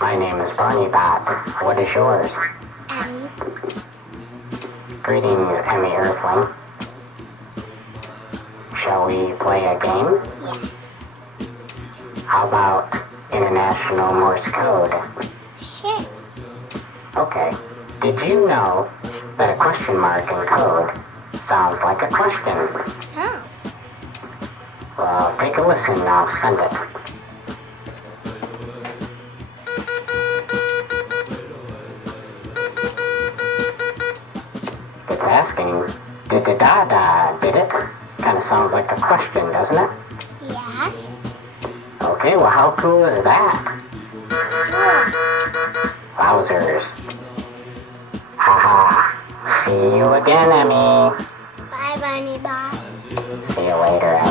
My name is Barney Bot. What is yours? Emmy. Greetings, Emmy Earthling. Shall we play a game? Yes. How about International Morse Code? Sure. Okay. Did you know that a question mark in code sounds like a question? No. Well, take a listen and I'll send it. It's asking, did-da-da-da, did it? Kind of sounds like a question, doesn't it? Yes. Okay, well, how cool is that? Cool. Wowzers. Haha. See you again, Emmy. Bye, Barney. Bye. See you later, Emmy.